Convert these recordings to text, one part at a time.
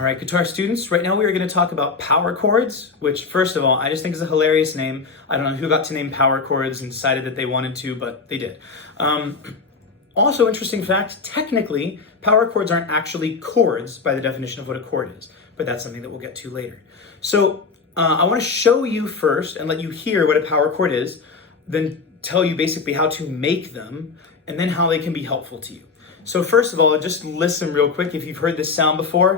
All right, guitar students, right now we are going to talk about power chords, which first of all, I just think is a hilarious name. I don't know who got to name power chords and decided that they wanted to, but they did. Also, interesting fact, technically, power chords aren't actually chords by the definition of what a chord is, but that's something that we'll get to later. So I want to show you first and let you hear what a power chord is, then tell you basically how to make them, and then how they can be helpful to you. So first of all, just listen real quick if you've heard this sound before,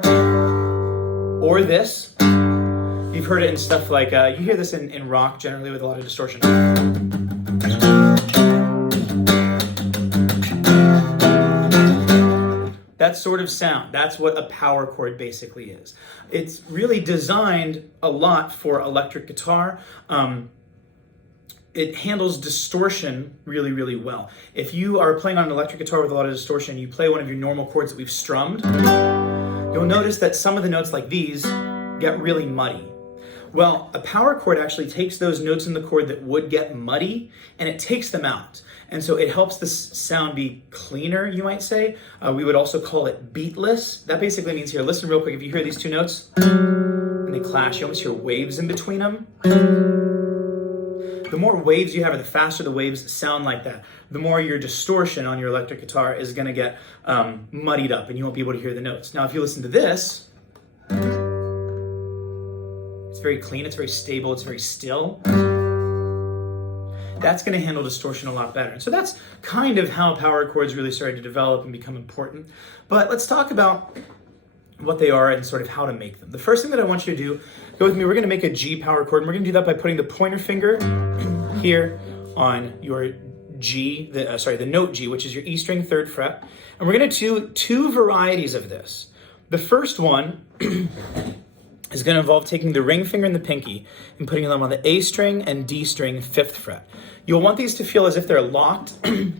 or this. You've heard it in stuff like, you hear this in rock generally with a lot of distortion. That sort of sound, that's what a power chord basically is. It's really designed a lot for electric guitar. It handles distortion really, really well. If you are playing on an electric guitar with a lot of distortion, you play one of your normal chords that we've strummed, you'll notice that some of the notes like these get really muddy. Well, a power chord actually takes those notes in the chord that would get muddy and it takes them out. And so it helps the sound be cleaner, you might say. We would also call it beatless. That basically means, here, listen real quick. If you hear these two notes and they clash, you almost hear waves in between them. The more waves you have, or the faster the waves sound like that, the more your distortion on your electric guitar is going to get muddied up and you won't be able to hear the notes. Now, if you listen to this, it's very clean, it's very stable, it's very still. That's going to handle distortion a lot better. And so that's kind of how power chords really started to develop and become important. But let's talk about what they are and sort of how to make them. The first thing that I want you to do, go with me, we're going to make a G power chord, and we're going to do that by putting the pointer finger here on your G, the note G, which is your E string 3rd fret. And we're going to do two varieties of this. The first one is going to involve taking the ring finger and the pinky and putting them on the A string and D string 5th fret. You'll want these to feel as if they're locked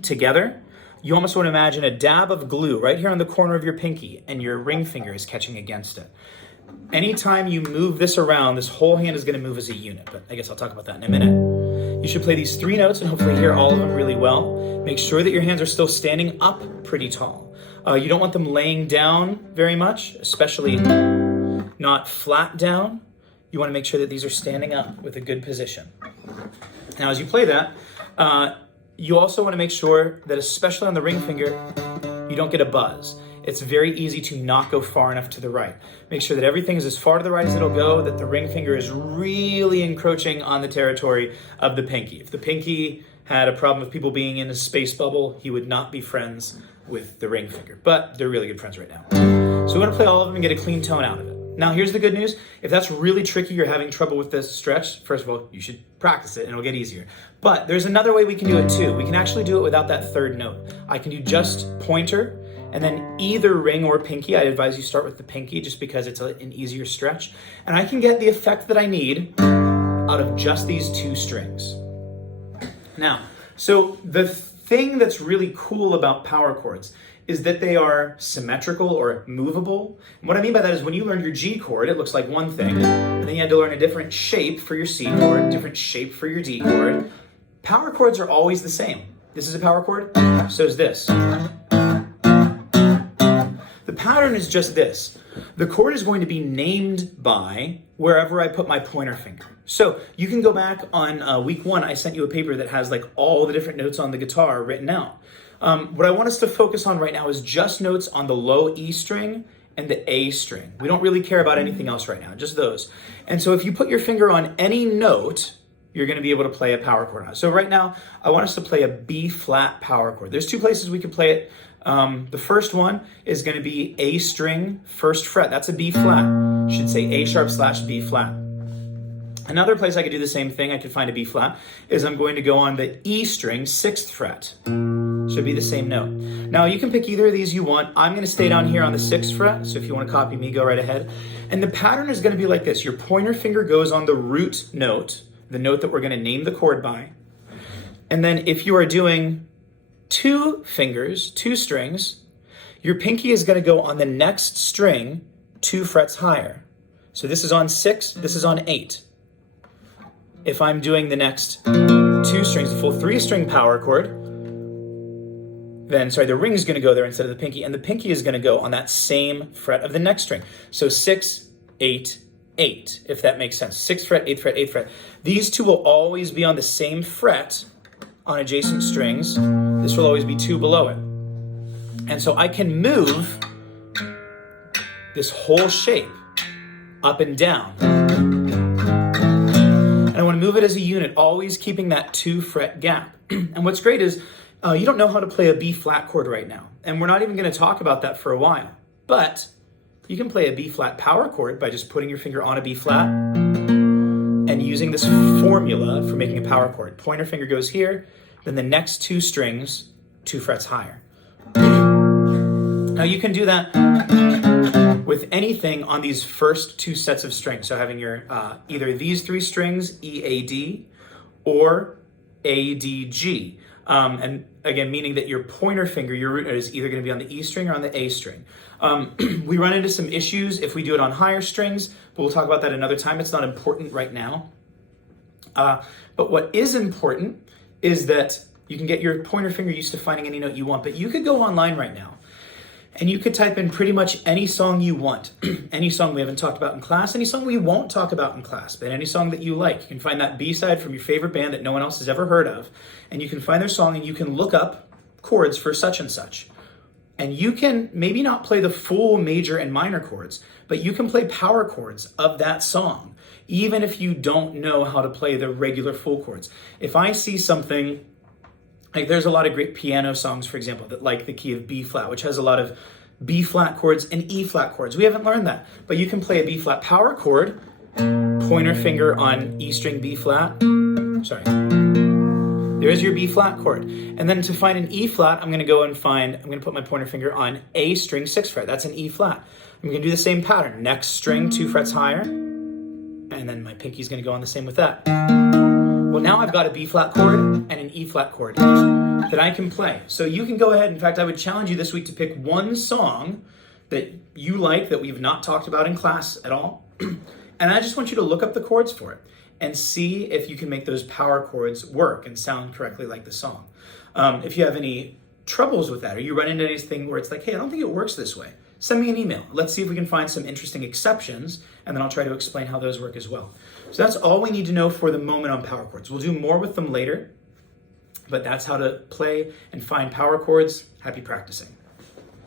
together. You almost want to imagine a dab of glue right here on the corner of your pinky and your ring finger is catching against it. Anytime you move this around, this whole hand is going to move as a unit, but I guess I'll talk about that in a minute. You should play these 3 notes and hopefully hear all of them really well. Make sure that your hands are still standing up pretty tall. You don't want them laying down very much, especially not flat down. You want to make sure that these are standing up with a good position. Now, as you play that, you also want to make sure that, especially on the ring finger, you don't get a buzz. It's very easy to not go far enough to the right. Make sure that everything is as far to the right as it'll go, that the ring finger is really encroaching on the territory of the pinky. If the pinky had a problem with people being in a space bubble, he would not be friends with the ring finger. But they're really good friends right now. So we want to play all of them and get a clean tone out of it. Now, here's the good news. If that's really tricky, you're having trouble with this stretch, first of all, you should practice it and it'll get easier. But there's another way we can do it too. We can actually do it without that 3rd note. I can do just pointer and then either ring or pinky. I'd advise you start with the pinky just because it's an easier stretch. And I can get the effect that I need out of just these 2 strings. Now, so the thing that's really cool about power chords is that they are symmetrical or movable. And what I mean by that is when you learn your G chord, it looks like one thing, and then you had to learn a different shape for your C chord, different shape for your D chord. Power chords are always the same. This is a power chord, so is this. The pattern is just this. The chord is going to be named by wherever I put my pointer finger. So you can go back on week 1, I sent you a paper that has like all the different notes on the guitar written out. What I want us to focus on right now is just notes on the low E string and the A string. We don't really care about anything else right now, just those. And so if you put your finger on any note, you're going to be able to play a power chord on it. So right now, I want us to play a B flat power chord. There's 2 places we could play it. The first one is going to be A string 1st fret. That's a B flat. Should say A sharp / B flat. Another place I could do the same thing, I could find a B flat, is I'm going to go on the E string 6th fret. Should be the same note. Now you can pick either of these you want. I'm going to stay down here on the 6th fret, so if you want to copy me, go right ahead. And the pattern is going to be like this. Your pointer finger goes on the root note, the note that we're going to name the chord by. And then if you are doing 2 fingers, 2 strings, your pinky is going to go on the next string 2 frets higher. So this is on 6, this is on 8. If I'm doing the next 2 strings, a full 3-string power chord, then, sorry, the ring is going to go there instead of the pinky, and the pinky is going to go on that same fret of the next string. So 6, 8, 8, if that makes sense. 6th fret, 8th fret, 8th fret. These two will always be on the same fret on adjacent strings. This will always be 2 below it. And so I can move this whole shape up and down. And I want to move it as a unit, always keeping that 2 fret gap. And what's great is you don't know how to play a B flat chord right now. And we're not even going to talk about that for a while. But you can play a B flat power chord by just putting your finger on a B flat and using this formula for making a power chord. Pointer finger goes here, then the next 2 strings, 2 frets higher. Now you can do that with anything on these first 2 sets of strings. So having your either these 3 strings, E, A, D, or A, D, G. And again, meaning that your pointer finger, your root note, is either going to be on the E string or on the A string. We run into some issues if we do it on higher strings, but we'll talk about that another time. It's not important right now. But what is important is that you can get your pointer finger used to finding any note you want, but you could go online right now and you could type in pretty much any song you want, any song we haven't talked about in class, any song we won't talk about in class, but any song that you like. You can find that B-side from your favorite band that no one else has ever heard of, and you can find their song and you can look up chords for such and such. And you can maybe not play the full major and minor chords, but you can play power chords of that song, even if you don't know how to play the regular full chords. If I see something, like there's a lot of great piano songs, for example, that like the key of B flat, which has a lot of B flat chords and E flat chords. We haven't learned that, but you can play a B flat power chord, pointer finger on E string B flat. Sorry. There's your B flat chord. And then to find an E flat, I'm going to put my pointer finger on A string 6th fret. That's an E flat. I'm going to do the same pattern. Next string, 2 frets higher. And then my pinky's going to go on the same with that. Well, now I've got a B flat chord and an E flat chord that I can play. So you can go ahead. In fact, I would challenge you this week to pick one song that you like that we've not talked about in class at all. And I just want you to look up the chords for it and see if you can make those power chords work and sound correctly like the song. If you have any troubles with that, or you run into anything where it's like, hey, I don't think it works this way, send me an email. Let's see if we can find some interesting exceptions, and then I'll try to explain how those work as well. So that's all we need to know for the moment on power chords. We'll do more with them later, but that's how to play and find power chords. Happy practicing.